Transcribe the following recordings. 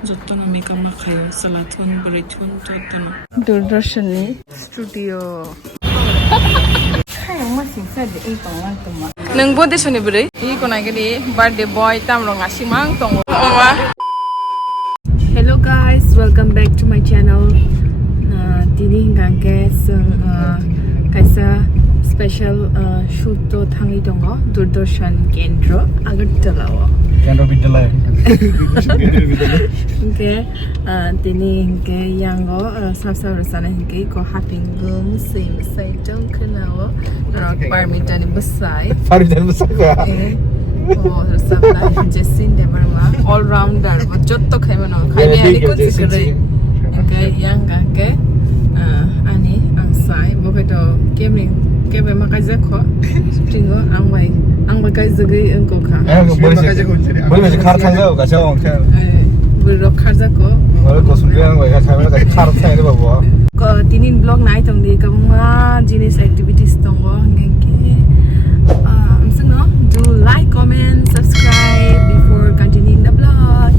Jottono makeup makhayo salathun baraithun jottono Doordarshan ni studio Nang bonde sone brai I kona gadi birthday boy tamro ngasimang tongo mama Hello guys, welcome back to my channel. Dini hingangke kaisa special shoot to thangi dongo Doordarshan Kendra Agartala wo. Kendra Vidyalaya. Okay, dini hingke yango sabsa rasana hingke ko hopping room same side don't kana wo. Parmitan besai. Parmitan besai. Oh, sabla christinajdebbarma all rounder. Jotto khaimano khaime ani kunchi kare. Okay, yang ke ani Angsai boketo kebe makai zakho springo angbai kai zagi engko kha. Boleh masih khar thang jao kasih orang kan. Boleh khar zakho. Boleh kau sendiri angbai kasih mana kasih khar thang ni bawa. Ko tinin blog naik tong di kamma jenis activities tongo ngengke. No? Do like, comment, subscribe before continuing the vlog.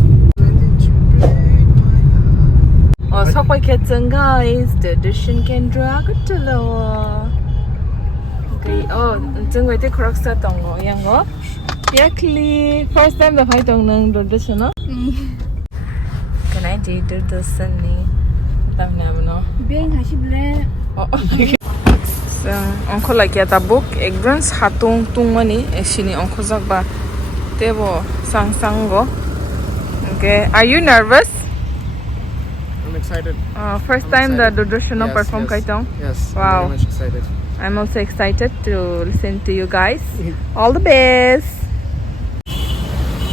Oh, so quite kitchen guys. The Doordarshan Kendra Agartala. Okay. Oh, jeng wait the crocs ta tongo yango. Yakli first time the fight tong nang Doordarshan no. Can I do Doordarshan ni? Tam na no. Beng hasible. Oh. Onko lagi ada book exams hatung tungmani sini onko zakba tebo sang go. Okay, are you nervous? I'm excited. First time the Doordarshan perform kaitong. Yes. Wow. I'm very much excited. I'm also excited to listen to you guys. All the best.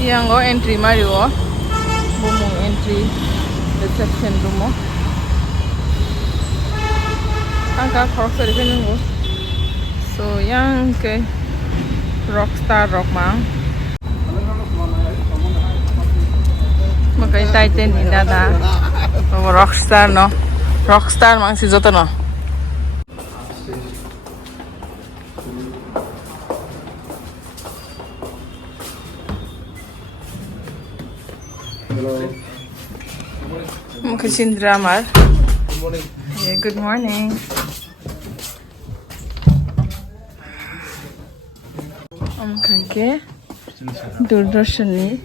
Yango entry mariwo. Bumung entry reception room. Angka koroksa di sini nunggu. So yang ke rockstar rock mang. Makai Titan indah dah. Rockstar no. Rockstar mang si joto no. Hello. Makai Cindra mar. Good morning. Yeah, good morning. Okay. Doordarshan ni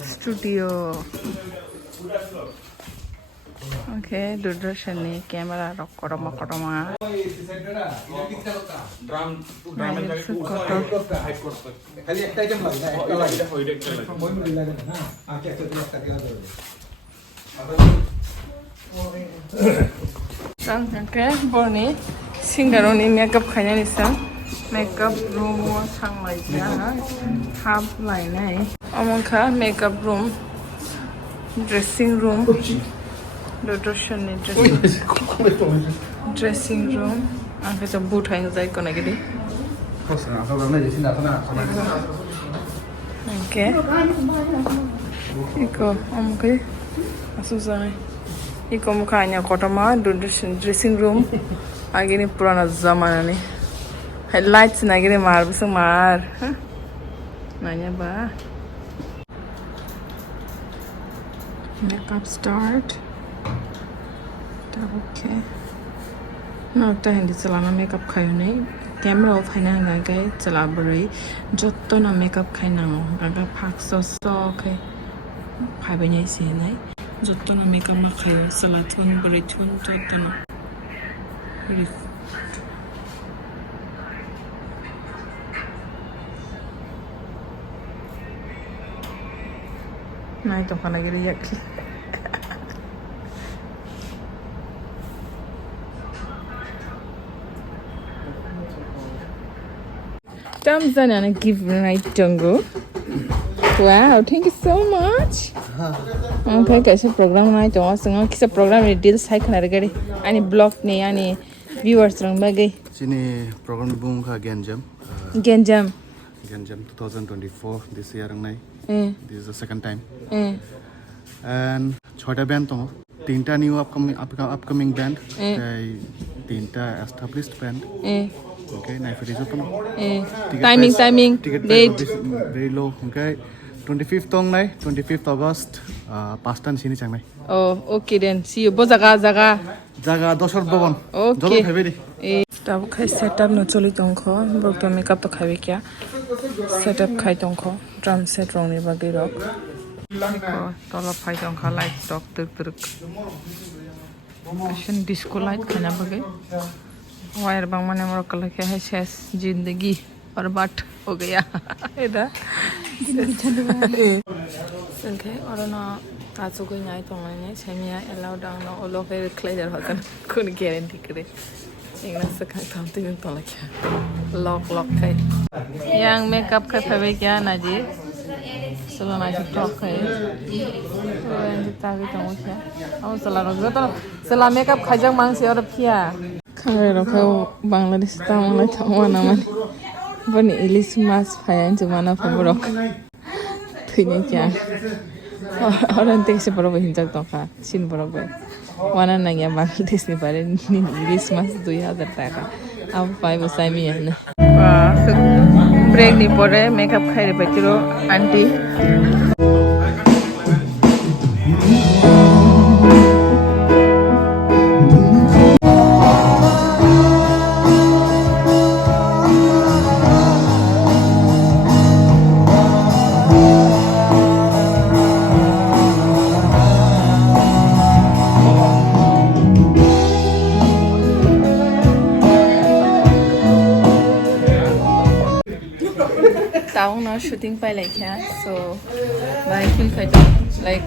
studio. Okay, Doordarshan ni camera rock koroma. Sang okay, borni singaroni makeup khanya ni sang makeup room sang lai na half lai nai amongka makeup room dressing room Doordarshan ni dressing room angke to boot hain jai kona gidi okay iko amke asusai iko mukhanya kotama Doordarshan dressing room agini purana zamana ni headlights nagini mar bisang mar nanya ba makeup start okay no ta hindi chalana makeup khayo nei camera off haina ga chala bari jotto na makeup khaina ga phak so okay phai bani se nai jottono makeup makhayo salathun baraithun jottono Nai to kana giri yakli Tamzana na give right tongo. Wow, thank you so much. Okay, kaisa program nai tongo sanga kisa program ni deals hai khana gari ani blog ne ani viewers rang bagai Sini program bung ka Genjam 2024 this year nai. This is the second time. And chota band tongo tinta new upcoming band tinta established band. Okay, naifuri jo tongo timing ticket date very low. Okay, 25th tong nai 25th August 5tan sini chang nai Oh, okay then. See you. Bo jaga. jaga dosor bobon Okay. jolo phebedi Tab khai setup no choli tongkho brokto makeup to khabe kya setup khai tongkho drum set rong ni bagi rok tolo phai tongkha light tok tuk fashion disco light khana bagi wire bang mane mor kala ke hai ses zindagi बर्बाद हो गया इधर संखे और ना ताजो कोई नहीं तो मैंने छमिया अलाउ डाउन ना ओलो फिर क्लेजर होकर कौन गारंटी करे एक ना सका काम तो यूं तो लगे लॉक है yang makeup kai phabe kya na ji solo na ji talk kai so en ta gi tong kya au sala ro to sala makeup khajang mang se or phia khare ro khau bangladesh ta mang la thangwa na man bani ilis mas phayan jumana phaborok thine kya orang tek se paro hinjak to kha sin paro be wana na ya bangladesh ni pare ni ilis mas 2000 taka ab pai bosai mi na break ni pore makeup khaire betiro aunty shooting by like yeah so I feel kind of like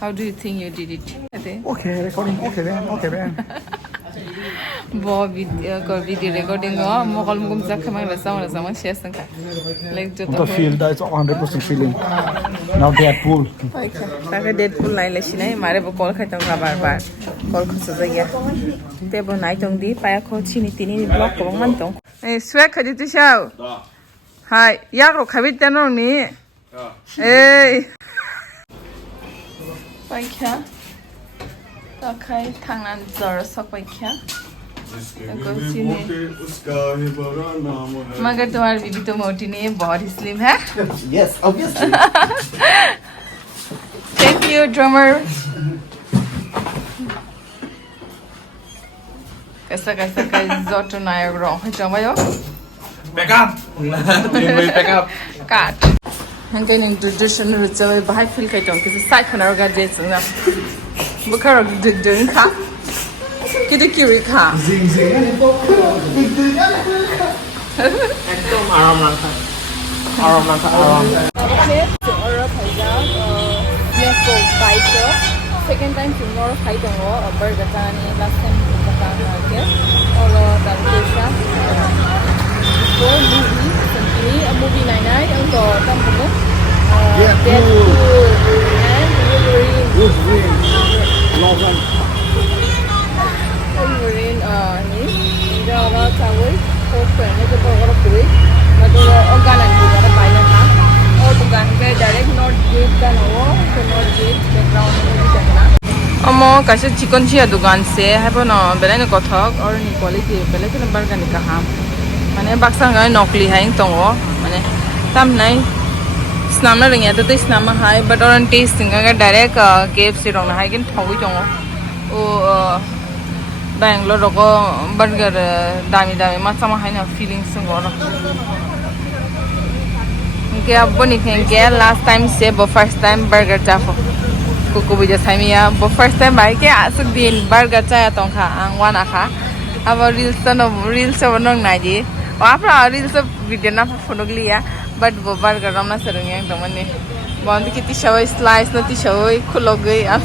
how do you think you did it okay recording okay man bo video recording mo kal mugum zakha mang la sama share sang like the feel that is 100% feeling now Deadpool okay Deadpool lai la sinai mare bo call khai tong bar call khosa jaya te bo nai tong di pa kho chini tini block ko man tong swag khadi tu shao Hi, yakro khabit tano ni. Hey. Paikha. Ta khai thangnan zar sak paikha. Ko sine. Magar tumhar bibi to moti nahi hai, bahut slim hai. yes obviously Thank you drummer. Kaisa kai zoto na yagro. Chamayo. back up Cut. Hanggang in Doordarshan rwchapkha bahai feel kai tong kisi sai khana ga je chungna. Bukhar ding kha. Kidi kiri kha. zing ekdom aram lang kha Okay, so order phaja Nephew fighter. Second time tomorrow fight on burger tani last time ke olo Doordarshan. So movie recently a movie night ang to tamu Deadpool and Wolverine ni inda ora tawai open ne to ora puri madu organan bukan paina tha और दुकान पे direct not gate का ना वो तो not gate background में भी देखना अमो कैसे चिकन चिया दुकान से है पर ना बेले ने कथक और नी क्वालिटी बेले के नंबर का निकाह माने बाक्सा गाय नकली है तो माने तम नहीं स्नाम ना रंगे तो स्नाम हाई बट और टेस्ट सिंगा डायरेक्ट KFC रंग हाई किन ठोगी तो ओ बेंगलोर को बर्गर दामी माचा मा हाई ना फीलिंग्स संगो क्या बनी क्या लास्ट टाइम से वो फर्स्ट टाइम बर्गर चाफो कुकु बुझे सामिया वो फर्स्ट टाइम भाई क्या आसुक दिन बर्गर चाया तो खा आंगवाना खा अब रील्स तो नंग नाजी आपरा रील्स वीडियो ना फोटो लिया बट वो बर्गर रमना सरुंगे तो मने बंद किती शव स्लाइस नती शव खुलो गई अब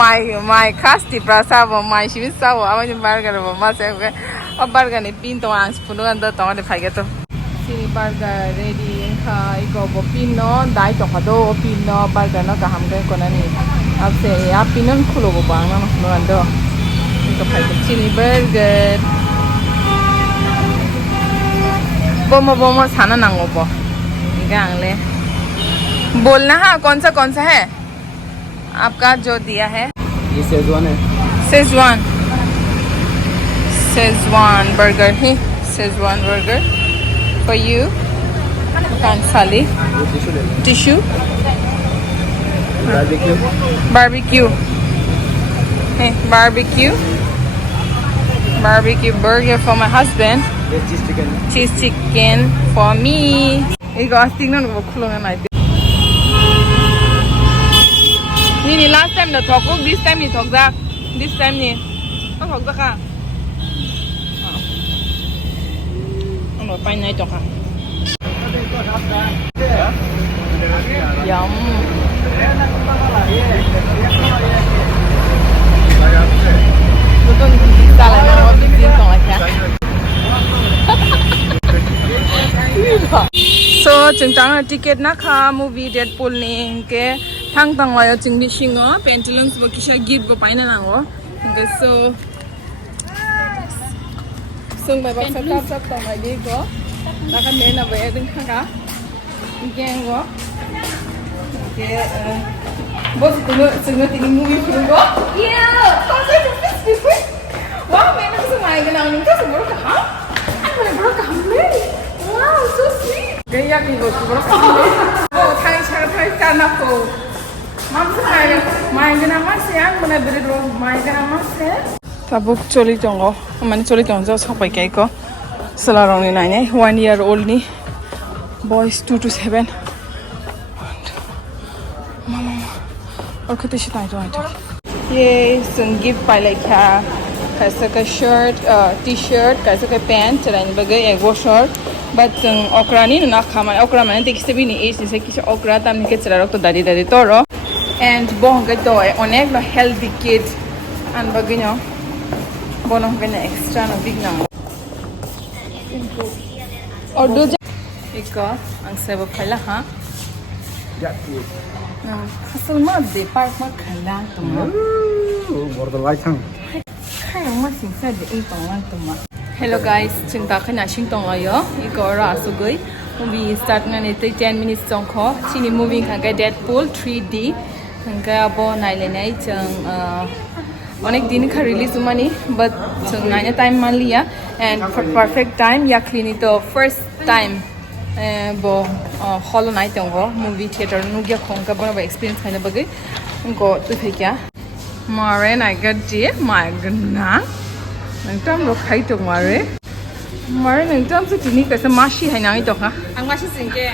माय खास्ती प्रासा वो माय शिविस सा वो अब बर्गर वो मसे अब बर्गर ने पिन तो आंस फोटो अंदर तो ने फाइगे तो burger ready ka iko bo pino dai to khado pino burger no ka hamge konani apse ya pinon khulo bo bang no no ando iko phai chili burger bomo sana nango bo gang le बोलना है कौन सा है आपका जो दिया है ये शेजवान है Schezwan burger he Schezwan burger for you Kansali. Tissue. Barbecue. Barbecue. Hey, barbecue. Barbecue burger for my husband. Cheese chicken. Cheese chicken for me. Igo asting no go khulong na ite. Ni last time na talk, this time ni talk da. This time ni. Ko talk da ka. Ano pa nai talk ka. Yum. Betul bisa lah kalau bikin tolak ya. So chungtang ticket na kha movie Deadpool ni ke thang tang layo chungbi singo pantaloons bo kisha gift bo paina nango ke so sung bai ba sap tang lai di go na kan me na ba edin kha geng go ke bos kuno sungo tini movie kuno go yeah kasa this wow man aku semai genang ni kasa bro ka aku nak bro ka wow so sweet gaya ki go bro ka oh thai char thai kana ko mam semai mai genang mas yang mana beri bro mai genang mas tabuk choli tongo mane choli tongjo sabai kai ko salarong ni nai 1 year old ni boys 2 to 7 और कितने शिताई तो आए थे ये संगीत पाले क्या कैसे का शर्ट टी-शर्ट कैसे का पैंट चलाने बगैर एक वो शर्ट बट ओकरा नहीं ना खामा ओकरा मैंने देखी से भी नहीं ऐसे जैसे कि ओकरा तब निकल चला रख तो दादी दादी तो रो एंड बहुत गए तो है उन्हें लो healthy kids and बगैर ना बोलो बगैर ना extra ना big ना और दो एक अंगसे वो खाला हाँ Hasil mah de park mah khalang tuma. More the light hang. Kaya mah singsa de ei tong tuma. Hello guys, chingta khana sing tong ayo. Iko ra su goi. Movie start ngane 10 minutes tong kho. Chini movie khanga Deadpool 3D. Khanga abo naile nai chang onek din kha release umani but chang naine time man liya and for perfect time ya clinic to first time bo hollow night tongo movie theater nu gya khong ka bona experience khaina bagi unko tu phekya mare na gadji my gna nangtam ro khai to mare nangtam su tini ka sa mashi haina ngai to ha ang mashi singke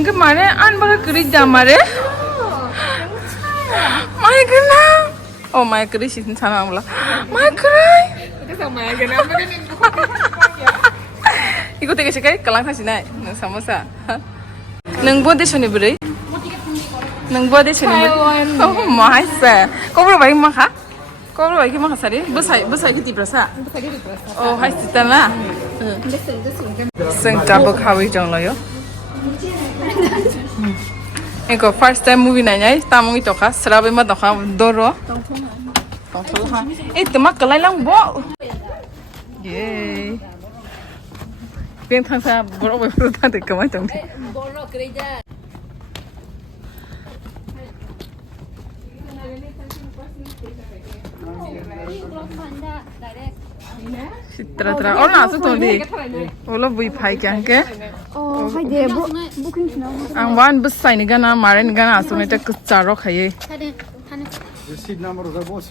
ngka mare an bara kri da mare my gna oh my kri sin chana amla my kri ka sa my gna ba ni 이거 되게 색깔 깔랑하시네. 사모사. 능보데 셔니 브레. 능보데 셔니. 오 마이세. 거브로 바이 마카. 거브로 바이 마카 사리. 부사이 그 디브라사. 오 하이스탄라. 생타보 카위 정로요. 이거 first time movie 나냐? 타몽이 토카. 스라베마 토카 도로. 통통하. 이 뜨막 깔랑랑 뭐. 예. Biên thang xa bố bố bố thang thì cầm ai chẳng thế Tra tra, oh na, suto di. Olo bui phai kyang ke? Oh, hai de booking na. Ang wan bus sai ni gana mare ni gana asu ni ta charo khaye. Thane. The seat number of the boss.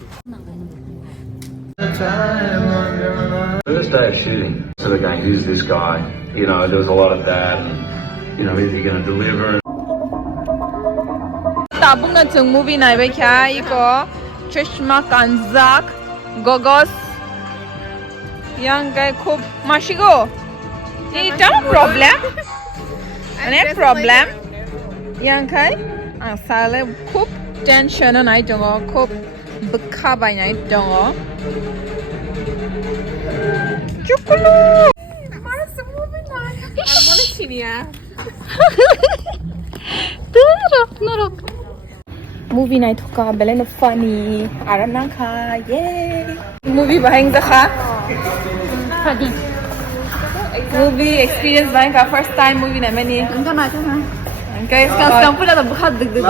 First day of shooting, sort of going, who's this guy? You know, there was a lot of that, and you know, is he going to deliver? Tabunga chung movie nai ba kya iko chashma kanzak gogos yang guy khub mashigo ita problem ane problem yang kai ang sale khub tension nai jongo khub bkha bai nai jongo chukulu mas movie nai ang bole chinia norok movie night hoka belen funny aram nang kha yay movie bahing da kha Funny. movie experience bahing ka first time movie na mani Enggak macam mana. okay Kastam pula tak buhat deg deg.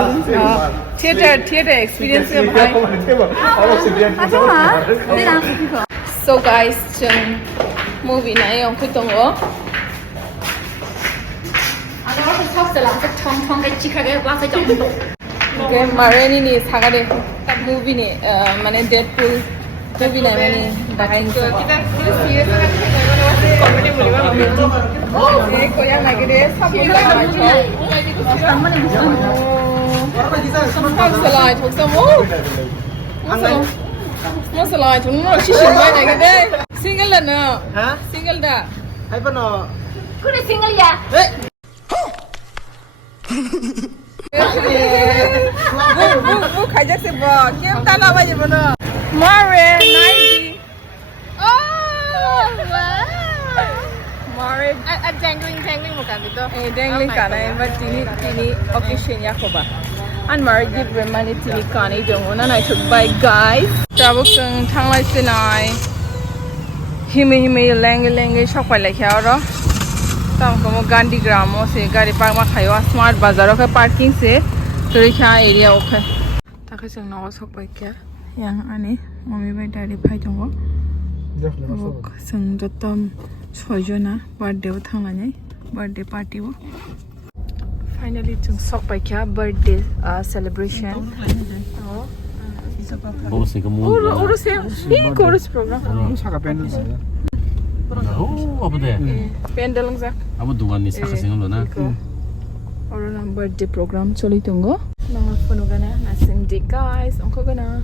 theater experience ya bahing Macam mana? Dia dah aku. so guys chung movie na yung kutongo 턱스랑 텅텅 치카게 와서 정도. Okay, Marani ni sagade movie ni mane Deadpool movie na mane dakai ni. Kita serious kan comedy movie ba movie. Okay, koya lagi deh sabun salai chho. Sama nih bisa. Sabun salai chho samo. Mo salai chho no shishin bai lagi deh. Single lah na. Hah? Single dah. Hai pano. Kau dah single ya? Bu khajak se bo kem tala ba je bono mare naiji Oh, wow. mare Dangling mo kan dito. dangling kana ba tini occasion ya ko ba an mare jib be mani tini kani jong ona na should buy guys tabuk sung thanglai sinai hime lenge shokwai la khya ro tam ko gandhi gramo se gari park ma khayo smart bazar ka parking se Tripura area okay. Takay siyang nakasakbay kaya. Yang ani, mami ba daddy pay jongo. Buk siyang jotom chojo na birthday ba thangla niya. Birthday party ba. Finally siyang sakbay kaya birthday celebration. 먹었으니까 뭐. 오르세요. 이 코러스 program. 사과 밴드 있어요. 오, 아버데. Pendel lang sa. 아버 누가니 사카 생각로나. Orang na birthday program choli tunggu. Nama phone gana na sindi guys. Angko gana.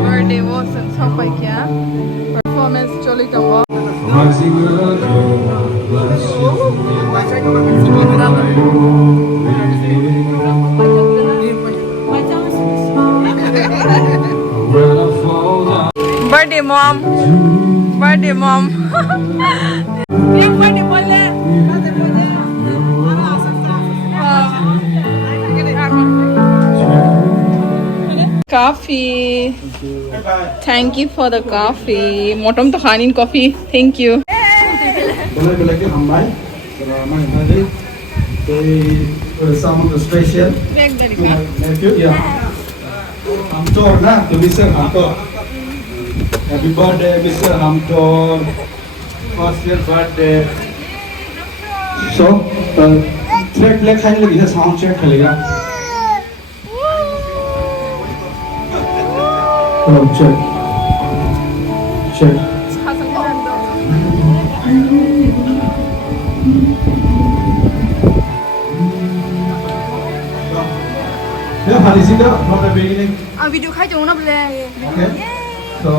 Birthday was sampai kya. Performance choli tunggu. Birthday mom. Birthday mom. Yang birthday boleh. Coffee. Thank you for the coffee. Motom to khanin coffee. Thank you. Boleh ke hambai? Ramai hari. Sama tu special. Nephew ya. Hamtor na, tu bisa hamtor. Happy birthday, Mr. Hamtor. First year birthday. So, track खाने लगी है sound check करेगा. Oh, check. Yeah, Harisita from the beginning. Video khai jong na bole. Okay. So,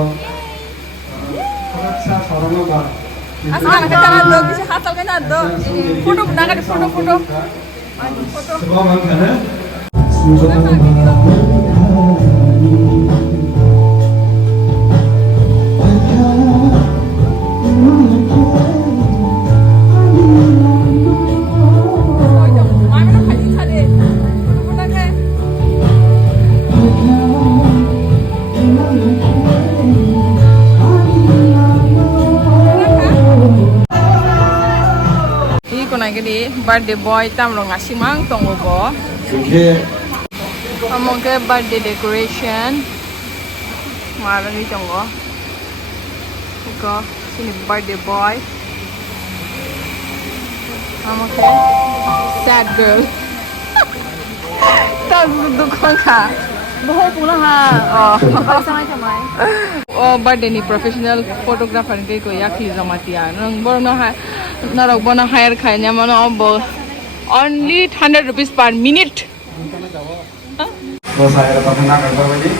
अच्छा छोड़ना बात. Asal kita nak dog, kita hasil kita dog. Foto, nak ada foto. Sebab mana kan? Birthday boy tam lo ngasi mang tongo bo. Okay. Among ke birthday decoration. Marami tongo. Iko sini birthday boy. Among ke sad girl. Tak dukang ka. Boho pula ha. Oh. Samai. Oh birthday ni professional photographer ke ko yakhi jamatia. Nang borno ha. Narok bona hire khanya mano only 100 rupees per minute. So saya dapat mengajar tadi.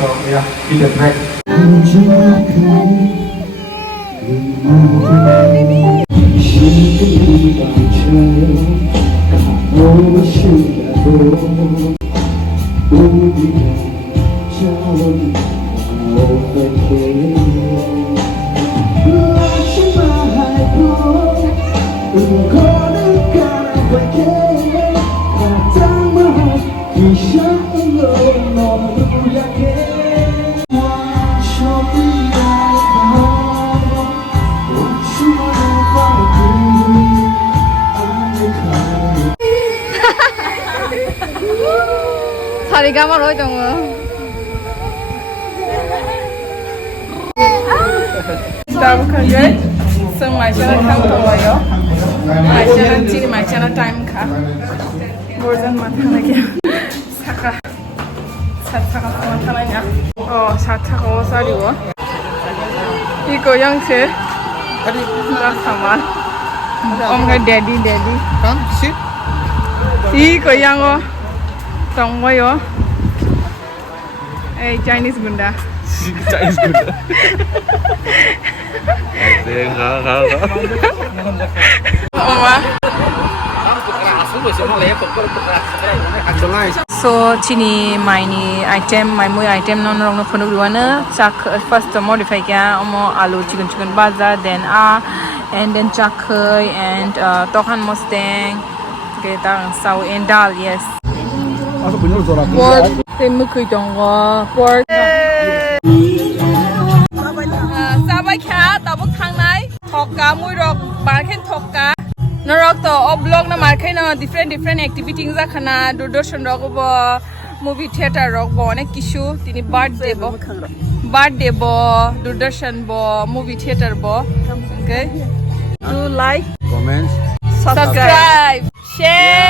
So ya, kita break. Sorry, kamu loh dong. Stop, जों माइचाना थांथ'बायो माइचाना दिनै माइचाना टाइमखा बरजन माथाना गैया साखा सात साखा माथानाया अ सात साखायाव जारियो इखौ यांसे जाखामा ओमफ्राय daddy Come, sit. इखौ यांgo दंबायो ए Chinese gunda Chinese good. Oma so chini maini item mai moi item non rong no phonu ruana chak first modify kya omo alu chicken baza then and then chakhai and tohan mustang okay tang sau and dal yes pork temukui dongwa pork sabai kha tabuk thangnai thokka moi rok barkhen thokka Norok to oblog na markai na different activity za khana Doordarshan rok bo movie theater rok bo onek kishu tini birthday bo Doordarshan bo movie theater bo okay do like Comments. subscribe share